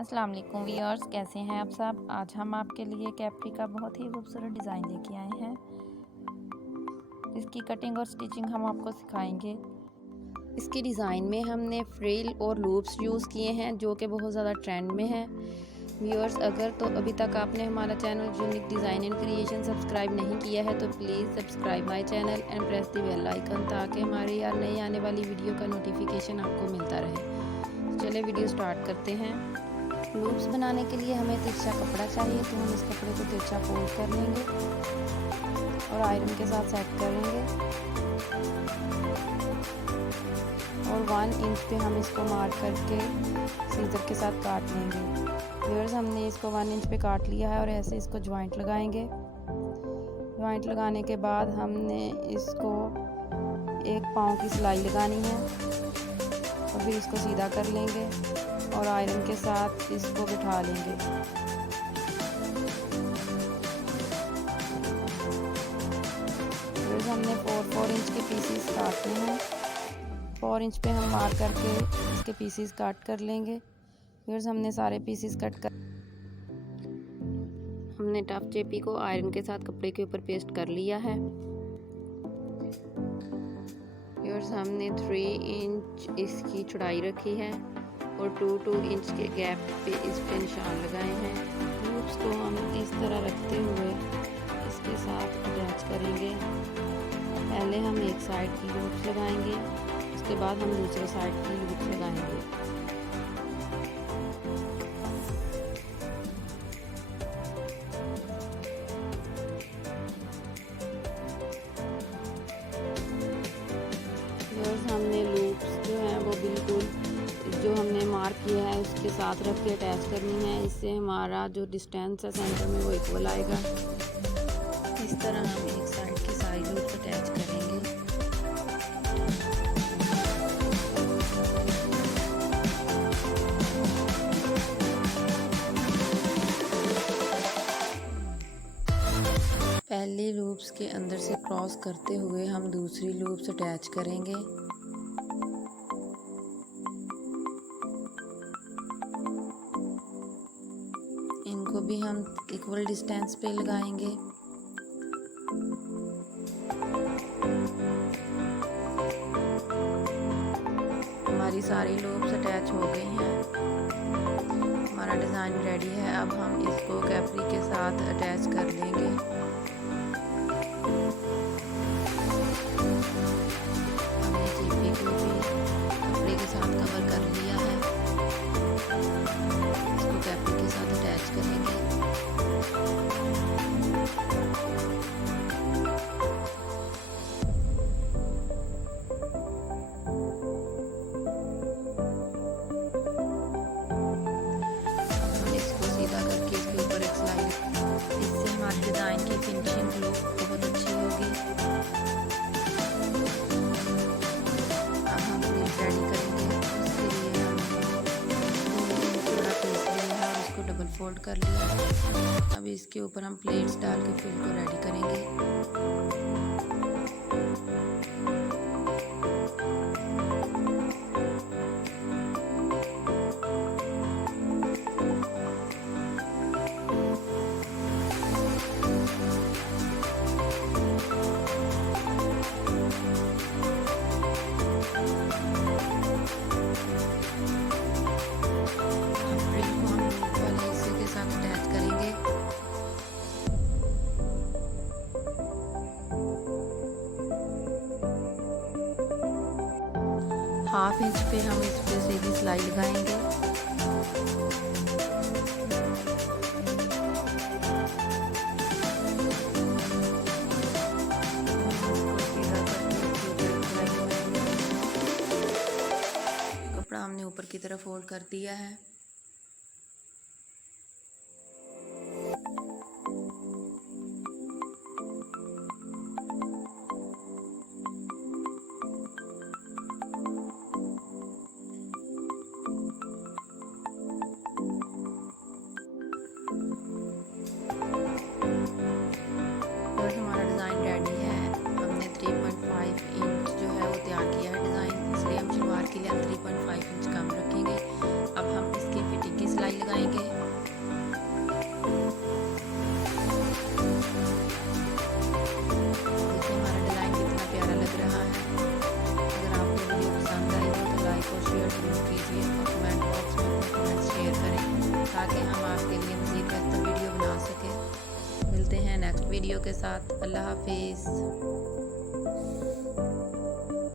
अस्सलाम वालेकुम व्यूअर्स, कैसे हैं आप सब। आज हम आपके लिए कैप्री का बहुत ही खूबसूरत डिज़ाइन लेके आए हैं। इसकी कटिंग और स्टिचिंग हम आपको सिखाएंगे। इसकी डिज़ाइन में हमने फ्रिल और लूप्स यूज़ किए हैं जो कि बहुत ज़्यादा ट्रेंड में है। व्यूअर्स, अगर तो अभी तक आपने हमारा channel unique design and creation subscribe नहीं किया है तो please subscribe my channel and press the bell icon ताकि हमारी नई आने वाली वीडियो का नोटिफिकेशन आपको मिलता रहे। चलिए वीडियो स्टार्ट करते हैं। लूप्स बनाने के लिए हमें तिरछा कपड़ा चाहिए, तो हम इस कपड़े को तिरछा फोल्ड कर लेंगे और आयरन के साथ सेट करेंगे और 1 इंच पे हम इसको मार्क करके सीजर के साथ काट लेंगे। व्यूअर्स, हमने इसको 1 इंच पे काट लिया है और ऐसे इसको जॉइंट लगाएंगे। जॉइंट लगाने के बाद हमने इसको 1 पाँव की सिलाई लगानी है और फिर इसको सीधा कर लेंगे और आयरन के साथ इसको बिठा लेंगे। फिर हमने 4 इंच के पीसीस काटने हैं। 4 इंच पे हम मार्क करके इसके पीसीस काट कर लेंगे। फिर हमने सारे पीसीस कट कर हमने टफ चेपी को आयरन के साथ कपड़े के ऊपर पेस्ट कर लिया है। फिर हमने 3 इंच इसकी चौड़ाई रखी है और 2 इंच के गैप पे इस पे निशान लगाए हैं। लूप्स को हम इस तरह रखते हुए इसके साथ अटैच करेंगे। पहले हम एक साइड की लूप्स लगाएंगे, उसके बाद हम दूसरे साइड की लूप्स लगाएंगे। हमने लूप्स जो हैं वो बिल्कुल जो हमने मार्क किया है उसके साथ रख के अटैच करनी है। इससे हमारा जो डिस्टेंस है सेंटर में वो इक्वल आएगा। इस तरह हम एक साइड की साइड लूप अटैच करेंगे। पहली लूप्स के अंदर से क्रॉस करते हुए हम दूसरी लूप्स अटैच करेंगे। इनको भी हम इक्वल डिस्टेंस पे लगाएंगे। हमारी सारी लूप्स अटैच हो गई हैं। हमारा डिज़ाइन रेडी है। अब हम इसको कैप्री के साथ अटैच कर लेंगे। हमने चेपी को भी कपड़े के साथ कवर कर लिया है। इसको कैप्री के साथ अटैच करेंगे। हम इसको सीधा करके इसके ऊपर एक सिलाई, इससे हमारे डिज़ाइन की फिनिशिंग लुक बहुत अच्छी होगी। अब हम प्लेट रेडी करेंगे। उसके लिए हमने थोड़ा पीस लिया है और इसको डबल फोल्ड कर लिया। अब इसके ऊपर हम प्लेट्स डाल के फ्रिल को रेडी करेंगे। हाफ इंच पे हम इस पे सीधी सिलाई लगाएंगे। कपड़ा हमने ऊपर की तरफ फोल्ड कर दिया है। हमारा डिज़ाइन रेडी है। हमने 3.5 इंच जो है वो तैयार किया है डिज़ाइन, इसलिए हम शलवार के लिए 3.5 इंच कम रखेंगे। अब हम इसके वीडियो के साथ। अल्लाह हाफिज़।